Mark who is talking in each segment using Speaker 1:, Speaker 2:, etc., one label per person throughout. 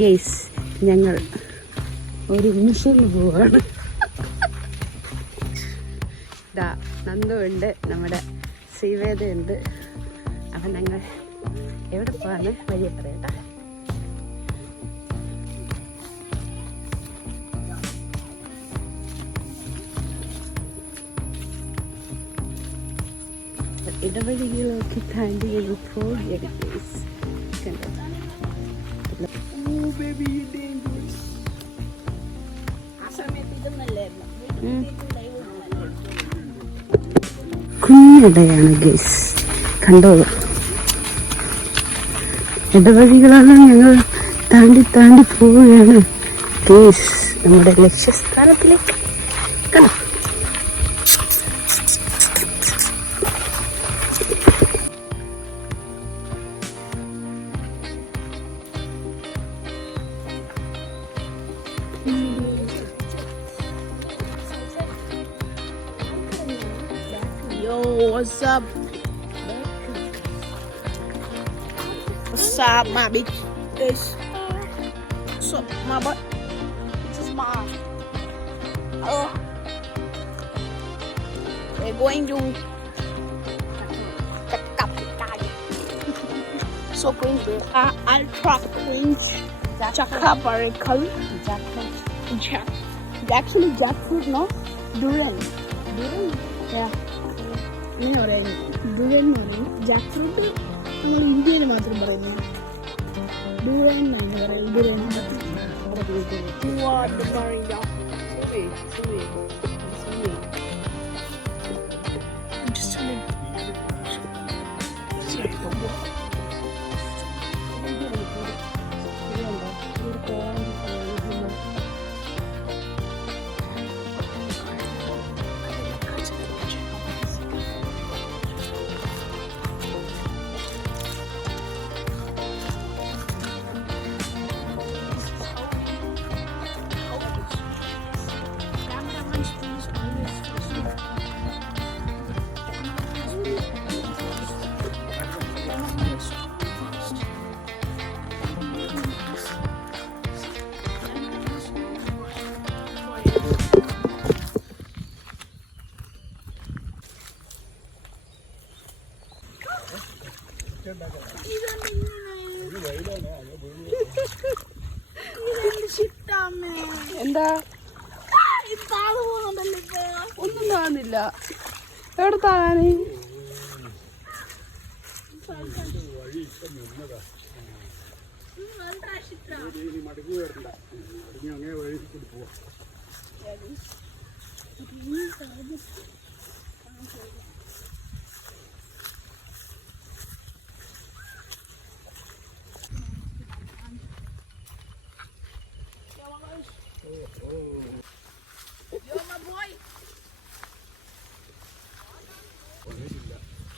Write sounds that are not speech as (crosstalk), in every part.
Speaker 1: Guys ഞങ്ങൾ ഒരു മിഷന് പോവാണ്. ഇതാ നന്ദു ഉണ്ട് നമ്മുടെ ശ്രീവേദ ഉണ്ട് അപ്പം ഞങ്ങൾ എവിടെ പോവാന്ന് വഴിയെ പറയട്ടെ. ഇടവഴികളൊക്കെ താണ്ടി ഞങ്ങൾ പോവുകയാണ് ഗേസ് കണ്ടോ? കുഞ്ഞിടയാണ് ഗേസ് കണ്ടോ? ഇടവഴികളാണ് ഞങ്ങൾ താണ്ടി താണ്ടി പോവുകയാണ്. ഗേസ് നമ്മുടെ ലക്ഷ്യസ്ഥാനത്തിലേക്ക്. കണ്ടോ?
Speaker 2: Yo, what's up? What's up, my bitch? This. What's up, my butt? This is my. Oh. We're going to. (laughs) so cringe. Uh, ultra cringe. Chakabarikal. Jack. Actually, jackfruit, no? Durian. Durian? Yeah. ഇങ്ങനെ പറയുന്നത് Duane എന്ന് പറയും. Jack fruit നമ്മൾ ഇന്ത്യയിൽ മാത്രം പറയുന്നത്. Duane എന്നാണ് പറയുന്നത്
Speaker 1: എന്താ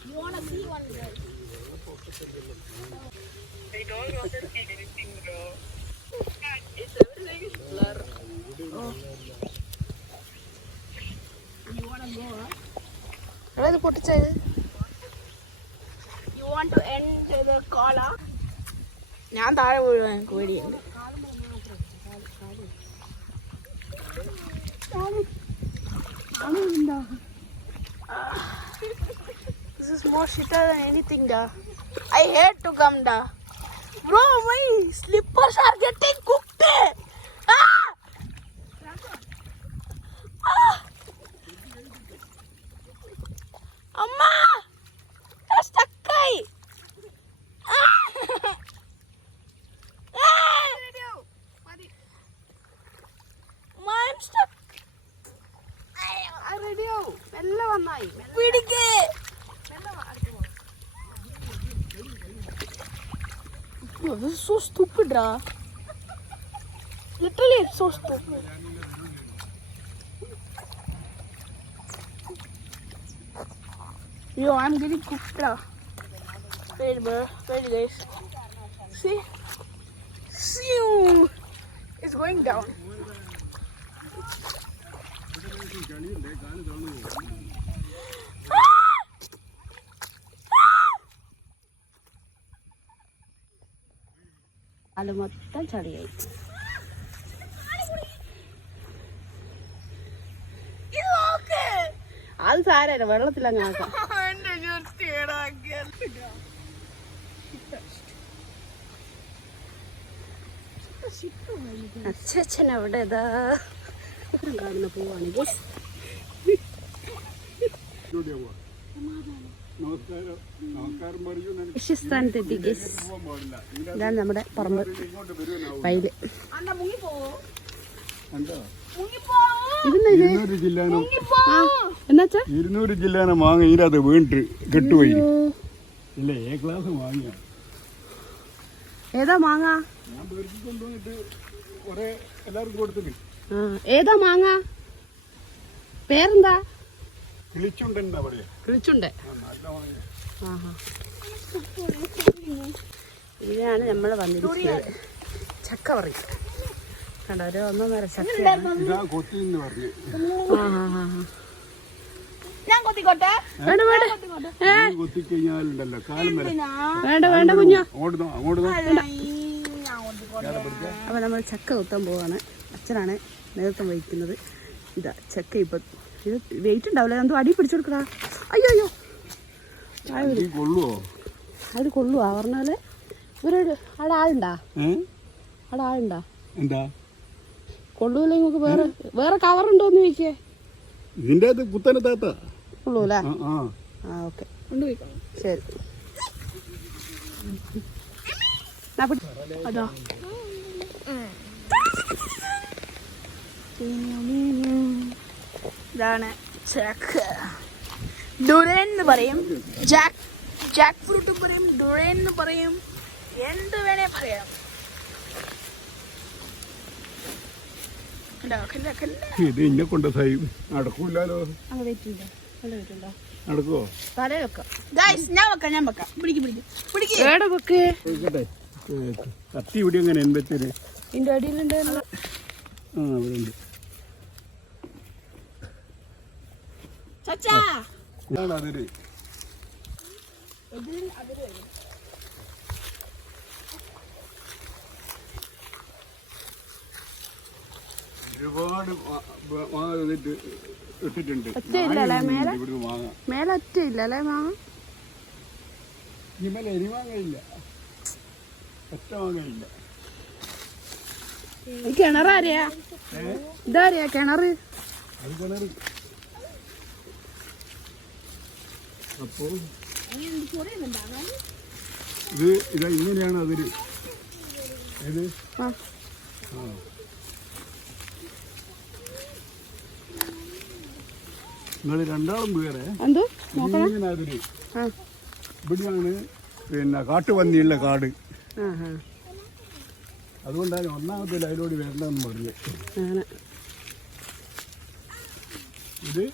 Speaker 2: You want to see one of those? girl? You wanna go, huh?
Speaker 1: ഇത് പൊട്ടിച്ചത്
Speaker 2: You want to end the cola?
Speaker 1: ഞാൻ താഴെ വീഴുവാൻ എനിക്ക് പേടിയുണ്ട്
Speaker 2: This is more shitter than anything, da. I hate to come, down. Bro, my slippers are getting cooked. Ah! Ah! Amma! I'm stuck. Ah! Ah! I'm stuck. പിടിക്ക് Bro, this is so stupid, da. Literally, it's so stupid. Yo, I'm getting cooked, da. Wait, bro. Wait, guys. See? See? It's going down.
Speaker 1: അത് മൊത്തം ചളിയായി. അത് സാരല്ല വെള്ളത്തിലങ്ങ് ആക്കാം. (laughs) അച്ഛൻ അവിടെ ഇതാ. കാണുന്ന പോവാണെങ്കിൽ ലക്ഷ്യസ്ഥാനത്തെത്തി ഗസ് ഇതാണ് നമ്മുടെ പറമ്പ്. വയൽ.
Speaker 3: ഇരുന്നൂറ് ജില്ലാനം വാങ്ങ ഇതിനകത്ത് വീണിട്ട് കെട്ടുപോയി. ഇല്ല എ ക്ലാസ് വാങ്ങിയ.
Speaker 1: ഏതാ മാങ്ങ? ഏതാ മാങ്ങ? പേരെന്താ?
Speaker 3: കിളിച്ചുണ്ടെന്നാ പറയാ
Speaker 1: കിളിച്ചുണ്ട്. ആഹാ. ഇതിനാണ് നമ്മൾ വന്നിരിക്കുന്നത്. ചക്ക പറയും കണ്ടോ ഒരു ഒന്നൊന്നര ചക്ക വേണ്ട വേണ്ട. കുഞ്ഞോ. അപ്പൊ നമ്മൾ ചക്ക കുത്താൻ പോവാണ്. അച്ഛനാണ് നേതൃത്വം വഹിക്കുന്നത്. ഇതാ ചക്ക ഇപ്പൊ ഇത് വെയിറ്റ് ഉണ്ടാവില്ല. എന്തോ അടി പിടിച്ചു കൊടുക്കടാ. അയ്യോ അയ്യോ.
Speaker 3: കൊള്ളുവോ?
Speaker 1: അത് കൊള്ളുവാ. പറഞ്ഞാൽ ഇവരോട് അവിടെ ആളുണ്ടാ? അവിടെ ആളുണ്ടാ?
Speaker 3: എന്താ?
Speaker 1: കൊള്ളൂല നിങ്ങൾക്ക് വേറെ വേറെ കവറുണ്ടോ എന്ന് ചോദിക്കേ
Speaker 3: ഇതിന്റെ കുത്തനെ താത്ത.
Speaker 1: കൊള്ളൂല?
Speaker 3: ആ
Speaker 1: ഓക്കെ. ശരി.
Speaker 2: അതാ? ഇതാണ് ചാക്ക് ഡുറേൻ എന്ന് പറയും. ജാക്ക് ജാക്ക് ഫ്രൂട്ട് പറയും. ഡുറേൻ എന്ന് പറയും. എന്ത് വേണേ പറയാം?
Speaker 3: ഇത് ഇന്നെ കൊണ്ട് നടക്കൂലോ നടക്കുവോ?
Speaker 1: തല വെക്കാം.
Speaker 2: ഞാൻ വെക്കാം ഞാൻ വെക്കാം. പിടിക്ക് പിടിക്ക്. പിടിക്ക്.
Speaker 1: ഏടെ വെക്ക്?
Speaker 3: കേട്ടെ കത്തി ഇവിടെ എങ്ങനെ?
Speaker 1: ഇതിന്റെ അടിയിലുണ്ട്
Speaker 3: ആ ഉണ്ട്. ഇതാണ് അതിര്. ഒരുപാട് മാങ്ങ ഇതിട്ട് ഇട്ടിട്ടുണ്ട്.
Speaker 1: ഒറ്റയില്ലല്ലേ മേലെ?
Speaker 3: ഇവിടുന്ന് മാങ്ങ.
Speaker 1: മേലെ ഒറ്റ ഇല്ല അല്ലേ മാങ്ങ?
Speaker 3: ഇമല എരി മാങ്ങയില്ല ഒറ്റ മാങ്ങയില്ല
Speaker 1: കിണറാരെയാ ഇതാരെയാ കിണറ്?
Speaker 3: അത് കിണറ്. അപ്പോ ഇത് ഇതാ ഇങ്ങനെയാണ് അതിര് ഏത്?
Speaker 1: ആ.
Speaker 3: നിങ്ങൾ രണ്ടാളും വേറെ. അതിര് ഇവിടെയാണ് പിന്നെ കാട്ടുപന്നിയുള്ള കാട്. അതുകൊണ്ടാണ് ഒന്നാമത്തെ ലൈനോട് വരണ്ടെന്ന്
Speaker 1: പറഞ്ഞു
Speaker 3: ഇത്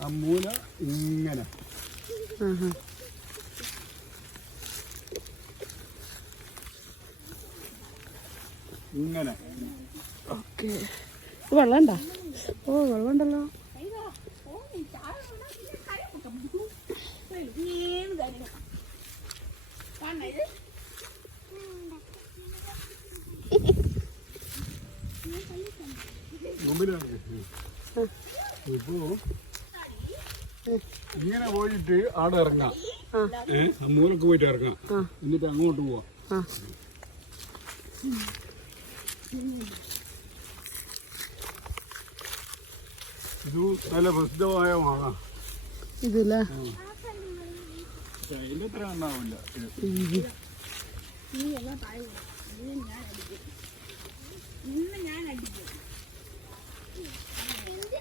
Speaker 3: ആ മൂല ഇങ്ങനെ. ഇങ്ങനെ.
Speaker 1: ഓക്കെ. വെള്ളം ഉണ്ടോ ഓ വെള്ളം ഉണ്ടല്ലോ
Speaker 3: ഇപ്പോ ഇങ്ങനെ പോയിട്ട് അവിടെ ഇറങ്ങാം. ഏഹ് മൂലക്ക് പോയിട്ട് ഇറങ്ങാം. എന്നിട്ട് അങ്ങോട്ട് പോവാം. ഇത് നല്ല പ്രസിദ്ധമായ മാങ്ങ
Speaker 1: ഇതില്ലേ
Speaker 3: അതിന്റെ അത്ര നന്നാവില്ല ഇത്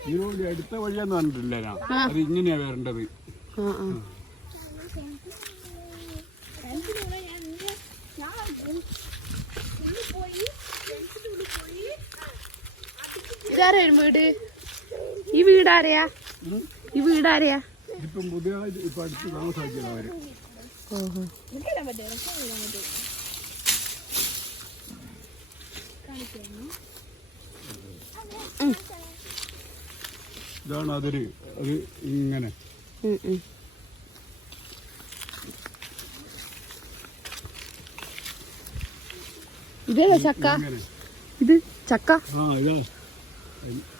Speaker 3: ഇതിനോട് അടുത്ത വഴിയാന്ന് പറഞ്ഞിട്ടില്ല ഞാൻ. അത് ഇങ്ങനെയാ വരേണ്ടത്.
Speaker 1: ഇതാരാ വീട്? ഈ വീട് ആരെയാ? ഈ വീട് ആരെയാ?
Speaker 3: ഇപ്പം പുതിയ ഇപ്പൊ അടുത്ത് താമസാക്കിയവര്
Speaker 1: ഓഹോ.
Speaker 3: ഇതാണ് അതൊരു അത് ഇങ്ങനെ.
Speaker 1: ഉം. ചക്ക? ഇത് ചക്ക?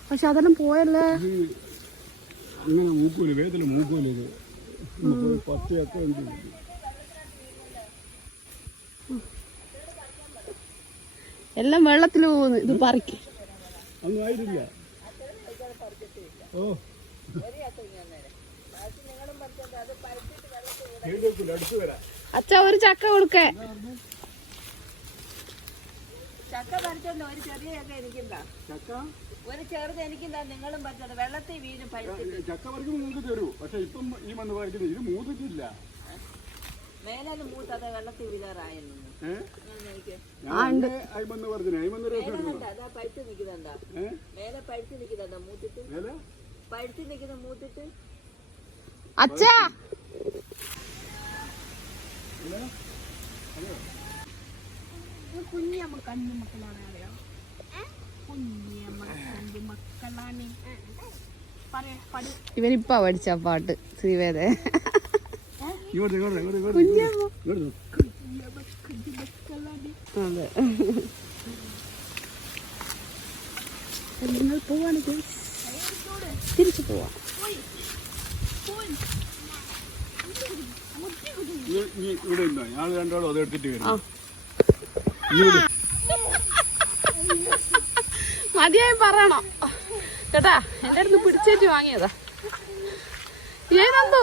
Speaker 1: പക്ഷെ അതെല്ലാം പോയല്ലേ?
Speaker 3: അങ്ങനെ മൂക്കൂൽ വേദന മൂക്കൂല ഇത്. പത്ത് ചക്ക ഉണ്ട്.
Speaker 1: എല്ലാം വെള്ളത്തിൽ പോകുന്നു. ഇത് പറിക്കും.
Speaker 3: അങ്ങ് ആയിട്ടില്ല.
Speaker 1: അച്ഛ ഒരു ചക്ക കൊടുക്കേ.
Speaker 4: ചക്ക പറിച്ചോണ്ട് ഒരു ചെറിയ ചക്ക എനിക്കുണ്ടാ
Speaker 3: ചക്ക?
Speaker 4: ഒരു ചെറുത് എനിക്കുണ്ടാ നിങ്ങളും പറിച്ചോണ്ട് വെള്ളത്തിൽ വീഴും പഴുത്ത്
Speaker 3: ചക്ക പറിക്കുമ്പോൾ നിങ്ങൾക്ക് തരൂ. പക്ഷെ ഇപ്പം ഈ മണ്ണ് പറിക്കുന്നത് ഇത് മൂത്തിട്ടില്ല.
Speaker 4: മേലെ മൂത്തത് വെള്ളത്തിൽ വീഴാറായിരുന്നു എനിക്ക്. അതാ പഴുത്ത് നിൽക്കുന്നുണ്ടാ മേലെ പഴുത്ത് നിൽക്കുന്നുണ്ടാ മൂത്തിട്ട്? പഴുത്ത് നിൽക്കുന്ന മൂത്തിട്ട്
Speaker 1: അച്ഛാ.
Speaker 2: കുഞ്ഞമ്മ കണ്ണു മക്കളാണ് അറിയാം കുഞ്ഞമ്മ കണ്ണു മക്കളാണ്. പറയാ പടി.
Speaker 1: ഇവനിപ്പാ പഠിച്ച പാട്ട് ശ്രീവേദ. നിങ്ങൾ പോവാണ്. തിരിച്ചു പോവാം.
Speaker 3: ഇവിടെ വരും
Speaker 1: മതിയായി പറയണോ. ചേട്ടാ എന്റെ അടുത്ത് പിടിച്ചേറ്റ് വാങ്ങിയതാ. ഏതെന്തോ?